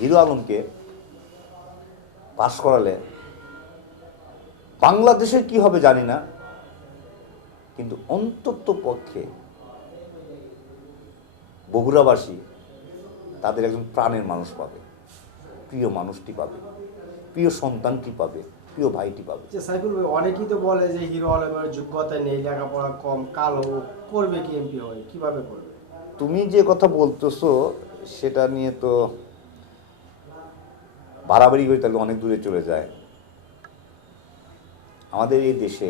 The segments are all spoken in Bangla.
হিরো আলমকে পাশ করালে বাংলাদেশের কি হবে জানি না কিন্তু অন্তত পক্ষে বগুড়াবাসী তাদের একজন প্রাণের মানুষ পাবে প্রিয় মানুষটি পাবে প্রিয় সন্তানটি পাবে প্রিয় ভাইটি পাবে। যে সাইফুল ভাই অনেকেই তো বলে যে হিরো আলমের যোগ্যতা নেই লেখাপড়া কম কালো করবে কি এমপি হয়? কীভাবে করবে? তুমি যে কথা বলতেছো সেটা নিয়ে তো বাড়াবাড়ি হয়ে তাহলে অনেক দূরে চলে যায়। আমাদের এই দেশে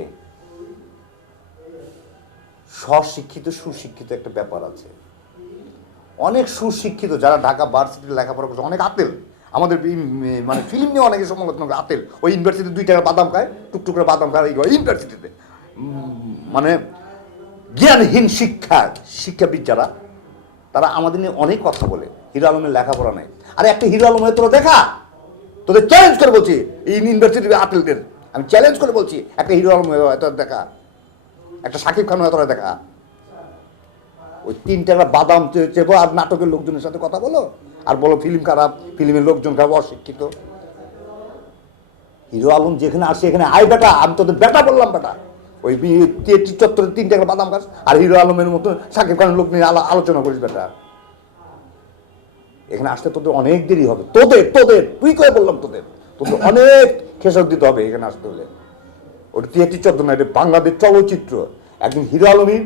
স্বশিক্ষিত, সুশিক্ষিত একটা ব্যাপার আছে। অনেক সুশিক্ষিত যারা ঢাকা ভার্সিটিতে লেখাপড়া করছে, অনেক আতেল। আমাদের মানে ফিল্ম নিয়ে অনেকে সমালোচনা করে, আতেল। ওই ইউনিভার্সিটিতে দুই টাকা বাদাম খায়, টুকটুক করে বাদাম খায় ইউনিভার্সিটিতে। মানে জ্ঞানহীন শিক্ষা, শিক্ষাবিদ যারা, তারা আমাদের নিয়ে অনেক কথা বলে। হিরো আলমের লেখাপড়া নেই। আরে একটা হিরো আলম হয়ে তোরা দেখা। তোদের চ্যালেঞ্জ করে বলছি, এই ইউনিভার্সিটির আতেলদের আমি চ্যালেঞ্জ করে বলছি, একটা হিরো আলম দেখা। একটা সাকিব খান হয়ে তোরা দেখা। ওই তিন টাকা বাদাম চেপো আর নাটকের লোকজনের সাথে কথা বলো। আর বলো ফিল্ম খারাপ ফিল্মের লোকজন খারাপ, অশিক্ষিত। হিরো আলম যেখানে আসে, এখানে আয় বেটা, আমি তোদের বেটা বললাম, বেটা। ওই চত্বরে তিন টাকা বাদাম গাছ, আর হিরো আলমের মতো সাকিব খানের লোক নিয়ে আলো- আলোচনা করিস, বেটা। এখানে আসতে তোদের অনেক দেরি হবে। তোদের তোদের, তুই করে বললাম তোদের? তোদের অনেক খেসক দিতে হবে এখানে আসতে হলে। ওটা তিয়াত্রি চোদ্দ না, এটা বাংলাদেশ চলচ্চিত্র। একজন হিরো আলমী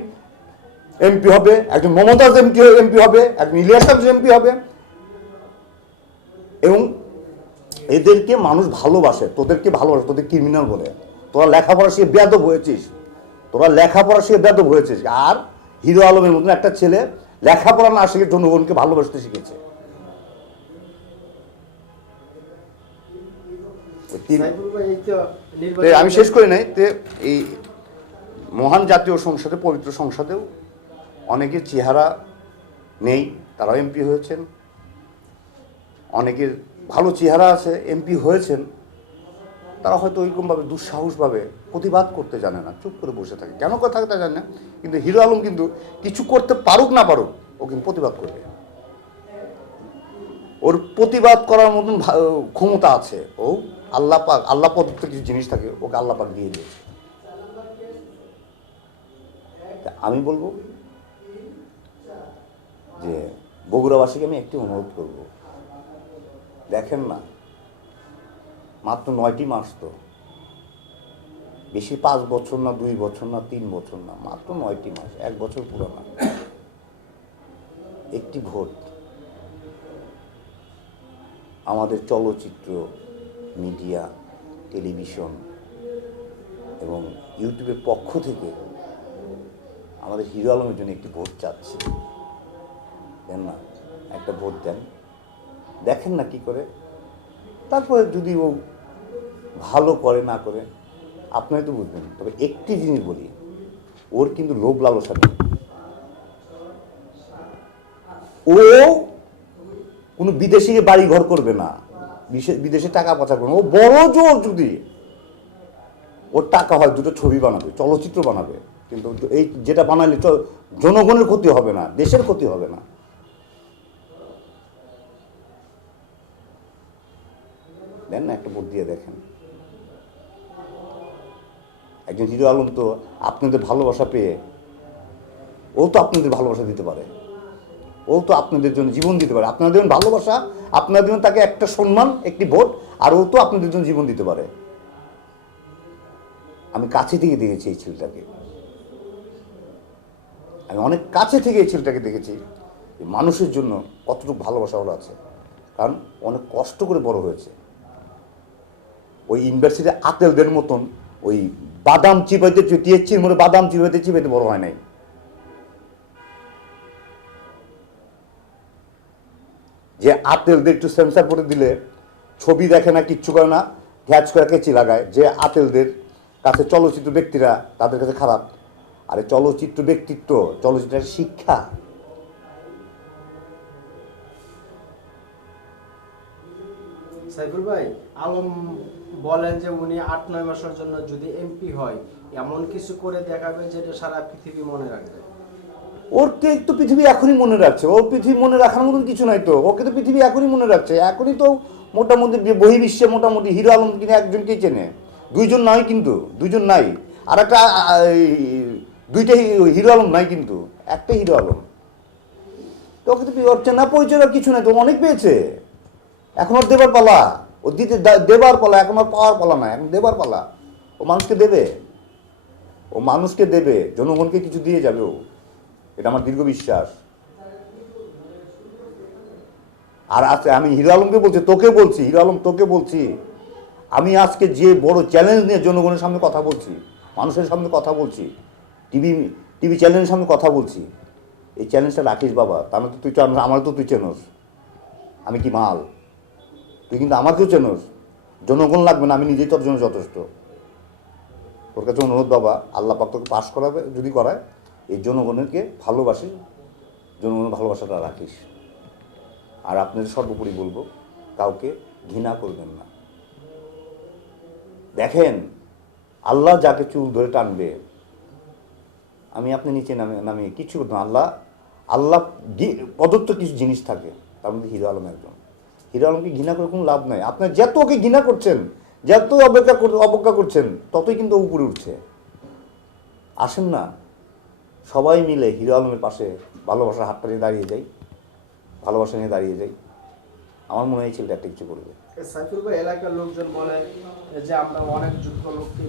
এমপি হবে, একজন মমতাজ এমপি এমপি হবে, একজন ইলিয়াস এমপি হবে। এবং এদেরকে মানুষ ভালোবাসে, তোদেরকে ভালোবাসে, তোদের ক্রিমিনাল বলে। তোরা লেখাপড়া শিখে বেদব হয়েছিস। তোরা লেখাপড়া শিখে বেদব হয়েছিস। আর হিরো আলমের মতন একটা ছেলে লেখাপড়া না শিখে জনগণকে ভালোবাসতে শিখেছে। আমি শেষ করি নাই তে এই মহান জাতীয় সংসদে পবিত্র সংসদেও অনেকের চেহারা নেই তারাও এমপি হয়েছেন। অনেকের ভালো চেহারা আছে এমপি হয়েছেন। তারা হয়তো ওইরকমভাবে দুঃসাহসভাবে প্রতিবাদ করতে জানে না চুপ করে বসে থাকে। কেন কথা তা জানে না? কিন্তু হিরো আলম কিন্তু কিছু করতে পারুক না পারুক ও কিন্তু প্রতিবাদ করবে। ওর প্রতিবাদ করার মতন ক্ষমতা আছে ও আল্লাহ পাক, আল্লাহ প্রদত্ত কিছু জিনিস থাকে, ওকে আল্লাহ পাক দিয়ে দিয়েছে আমি বলব যে বগুড়াবাসীকে আমি একটি অনুরোধ করব। দেখেন না, মাত্র নয়টি মাস তো, বেশি পাঁচ বছর না, দুই বছর না, তিন বছর না, মাত্র নয়টি মাস, এক বছর পুরো না। একটি ভোট, আমাদের চলচ্চিত্র মিডিয়া, টেলিভিশন এবং ইউটিউবের পক্ষ থেকে আমাদের হিরো আলমের জন্য একটি ভোট চাচ্ছি। দেন না, একটা ভোট দেন। দেখেন না কি করে। তারপরে যদি ও ভালো করে না করে, আপনারা তো বুঝবেন। তবে একটি জিনিস বলি, ওর কিন্তু লোভ লালসা নেই। ও কোনো বিদেশিকে বাড়ি ঘর করবে না। বিদেশে টাকা পাচার করবে। ও বড় জোর যদি ওর টাকা হয়, দুটো ছবি বানাবে, চলচ্চিত্র বানাবে, কিন্তু এই যেটা বানালে জনগণের ক্ষতি হবে না, দেশের ক্ষতি হবে না। দেন না একটা ভোট দিয়ে দেখেন। একজন হিরো আলম তো আপনাদের ভালোবাসা পেয়ে, ও তো আপনাদের ভালোবাসা দিতে পারে। ও তো আপনাদের জন্য জীবন দিতে পারে। আপনাদের জন্য ভালোবাসা, আপনাদের জন্য তাকে একটা সম্মান, একটি ভোট, আর ও তো আপনাদের জন্য জীবন দিতে পারে। আমি কাছে থেকে দেখেছি এই ছেলেটাকে। আমি অনেক কাছে থেকে এই ছেলেটাকে দেখেছি। মানুষের জন্য কতটুকু ভালোবাসা ওর আছে। কারণ অনেক কষ্ট করে বড় হয়েছে। ওই ইউনিভার্সিটি আতেলদের মতন ওই বাদাম চিপাইতে টিএসচির মধ্যে বাদাম চিপাইতে চিপাইতে বড় হয় নাই। যে আতেলদের একটু সেন্সার করে দিলে ছবি দেখে না, কিচ্ছু করে না, ঘ্যাচ করে কেচি লাগায়। যে আতেলদের কাছে চলচ্চিত্র ব্যক্তিরা তাদের কাছে খারাপ। আরে চলচ্চিত্র ব্যক্তিত্ব চলচ্চিত্রের শিক্ষা। সাইফুল ভাই, আলম বলেন যে উনি আট, নয় মাসের জন্য যদি এমপি হয়, এমন কিছু করে দেখাবেন যেটা সারা পৃথিবী মনে রাখবে। ওর কে তো পৃথিবী এখনই মনে রাখছে। ওর পৃথিবী মনে রাখার মতন কিছু নাই তো। ওকে তো পৃথিবী এখনই মনে রাখছে। এখনই তো মোটামুটি বহির্বিশ্বে মোটামুটি হিরো আলম কিনে একজনকেই চেনে। দুইজন নাই কিন্তু, দুইজন নাই। আর একটা দুইটা হিরো আলম নাই কিন্তু। একটা হিরো আলম। তো ওকে তো ওর চেনা পরিচয় আর কিছু নাই তো অনেক পেয়েছে। এখন ওর দেবার পালা। ও দিতে দেবার পালা, এখন আর পাওয়ার পালা না এখন দেবার পালা। ও মানুষকে দেবে। ও মানুষকে দেবে, জনগণকে কিছু দিয়ে যাবে ও। এটা আমার দীর্ঘ বিশ্বাস। আর আজকে আমি হিরো আলমকে বলছি, তোকে বলছি, হিরো আলম তোকে বলছি, আমি আজকে যে বড় চ্যালেঞ্জ নিয়ে জনগণের সামনে কথা বলছি, মানুষের সামনে কথা বলছি, টিভি টিভি চ্যানেলের সামনে কথা বলছি, এই চ্যালেঞ্জটা রাখিস বাবা তাহলে তো তুই আমার তো তুই চেনস। আমি কি মাল? তুই কিন্তু আমাকেও চেনস। জনগণ লাগবে না, আমি নিজেই তোর জন্য যথেষ্ট। তোর কাছে অনুরোধ বাবা, আল্লাহ পাক তোকে পাশ করাবে, যদি করায় এই জনগণকে ভালোবাসি, জনগণের ভালোবাসাটা রাখিস। আর আপনাদের সর্বোপরি বলব, কাউকে ঘৃণা করবেন না। দেখেন, আল্লাহ যাকে চুল ধরে টানবে, আমি আপনি নিচে নামে নামিয়ে কিছু করতাম আল্লাহ আল্লাহ প্রদত্ত কিছু জিনিস থাকে, তার মধ্যে হিরো আলম একজন। হিরো আলমকে ঘৃণা করে কোনো লাভ নাই। আপনার যত ওকে ঘৃণা করছেন, যত অপেক্ষা অপেক্ষা করছেন, ততই কিন্তু উপরে উঠছে। আসেন না। সবাই মিলে হিরো আলমের পাশে ভালোবাসার হাতটা নিয়ে দাঁড়িয়ে যাই ভালোবাসা নিয়ে দাঁড়িয়ে যাই আমার মনে হয় ছেলেটা একটা কিছু করবে। সাইফুল ভাই এলাকার লোকজন বলে যে আমরা অনেক যোগ্য লোককে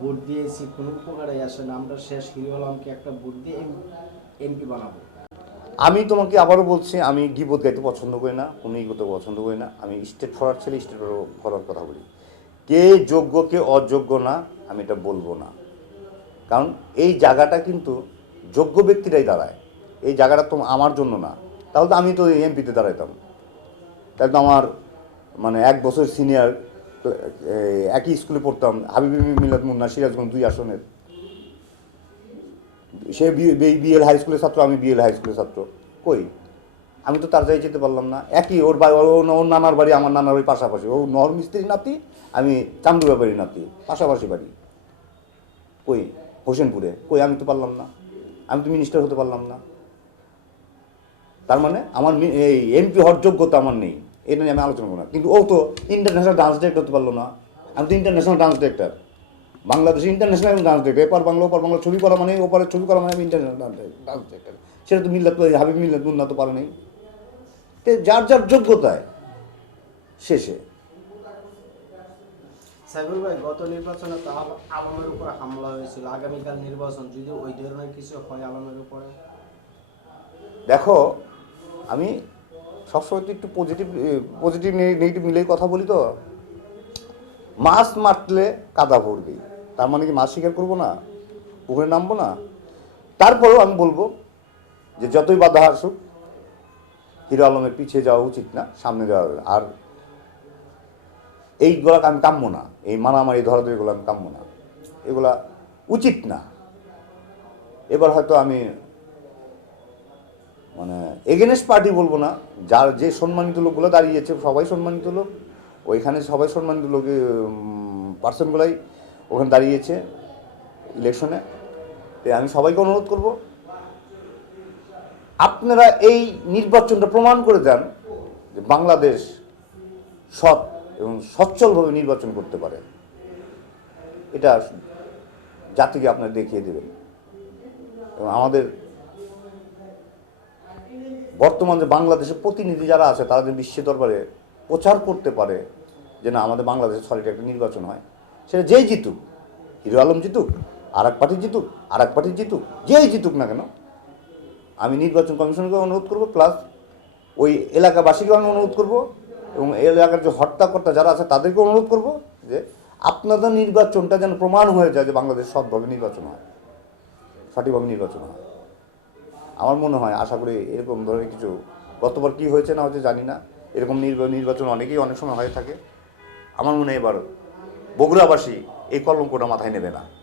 ভোট দিয়েছি কোনো উপকারে আসে না আমরা শেষ হিরো আলমকে একটা ভোট দিয়ে এমপি বানাবো। আমি তোমাকে আবারও বলছি আমি গিবোধ গাইতে পছন্দ করি না কোনো ইগোতে পছন্দ করি না। আমি স্টেট ফরার ছেলে স্টেট ফরার কথা বলি। কে যোগ্য কে অযোগ্য না আমি এটা বলব না। কারণ এই জায়গাটা কিন্তু যোগ্য ব্যক্তিরাই দাঁড়ায়। এই জায়গাটা তো আমার জন্য না। তাহলে তো আমি তো এমপিতে দাঁড়াইতাম। তাহলে তো আমার মানে এক বছর সিনিয়র একই স্কুলে পড়তাম। হাবিবি মিলাদ মুন্না সিরাজগঞ্জ দুই আসনের। সে বিএল হাই স্কুলের ছাত্র, আমি বিএল হাই স্কুলের ছাত্র। কই? আমি তো তার যাই যেতে পারলাম না। একই ওর ওর নানার বাড়ি, আমার নানার বাড়ি পাশাপাশি। ও নহর মিস্ত্রির নাতি, আমি চান্দু ব্যাপারীর নাতি, পাশাপাশি বাড়ি। কই? হোসেনপুরে কই আমি তো পারলাম না, আমি তো মিনিস্টার হতে পারলাম না। তার মানে আমার এই এমপি হওয়ার যোগ্যতা আমার নেই, এটা নিয়ে আমি আলোচনা করব না। কিন্তু ও তো ইন্টারন্যাশনাল ডান্স ডিরেক্টর হতে পারল না, আমি তো ইন্টারন্যাশনাল ডান্স ডিরেক্টর বাংলাদেশে ইন্টারন্যাশনাল ডান্স ডিরেক্টর এপার বাংলা, ওপার বাংলা ছবি করা মানে ওপারে ছবি করা মানে আমি ইন্টারন্যাশনাল ডান্স ডিরেক্টর সেটা তো মিল্লাত হাবিব মিল্লাত, মুন্না তো পারে নেই। যার যার যোগ্যতায়, শেষে। সাইফুল ভাই, গত নির্বাচনে তো আল- আলমের উপর হামলা হয়েছিল। আগামীকাল নির্বাচন, যদি ওই ধরনের কিছু হয় আলমের উপরে? দেখো, আমি সবসময় তো একটু পজিটিভ পজিটিভ নেগেটিভ মিলেই কথা বলি তো। মাছ মারলে কাদা ভরবেই তার মানে কি মাছ শিকার করব না? পুকুরে নামবো না? তারপরেও আমি বলব যে যতই বাধা আসুক, হিরো আলমের পিছিয়ে যাওয়া উচিত না, সামনে যাওয়া। আর এইগুলো আমি কাম্য না, এই মারামারি ধরাধরিগুলো আমি কাম্য না। এগুলা উচিত না। এবার হয়তো আমি মানে এগেনেস্ট পার্টি বলব না, যার যে সম্মানিত লোকগুলো দাঁড়িয়েছে, সবাই সম্মানিত লোক, ওইখানে সবাই সম্মানিত লোক পার্সনগুলাই ওখানে দাঁড়িয়েছে ইলেকশনে আমি সবাইকে অনুরোধ করব, আপনারা এই নির্বাচনটা প্রমাণ করে দেন যে বাংলাদেশ সৎ এবং সচ্ছলভাবে নির্বাচন করতে পারে। এটা জাতিকে আপনারা দেখিয়ে দেবেন। এবং আমাদের বর্তমান যে বাংলাদেশের প্রতিনিধি যারা আছে, তারা যে বিশ্বের দরবারে প্রচার করতে পারে যে না, আমাদের বাংলাদেশে সলিড একটা নির্বাচন হয়, সেটা যেই জিতুক, হিরো আলম জিতুক আর এক পার্টি জিতুক আর এক পার্টি জিতুক, যেই জিতুক না কেন, আমি নির্বাচন কমিশনকে অনুরোধ করব, প্লাস ওই এলাকাবাসীকে আমি অনুরোধ করব এবং এলাকার যে হর্তাকর্তা যারা আছে তাদেরকে অনুরোধ করব যে আপনাদের নির্বাচনটা যেন প্রমাণ হয়ে যায় যে বাংলাদেশ সৎভাবে নির্বাচন হয়, সঠিকভাবে নির্বাচন হয়। আমার মনে হয়, আশা করি এরকম ধরনের কিছু গতবার কি হয়েছে না হয়েছে জানি না। এরকম নির্বা- নির্বাচন অনেকেই অনেক সময় হয়ে থাকে। আমার মনে হয় এবার বগুড়াবাসী এই কলঙ্কটা মাথায় নেবে না।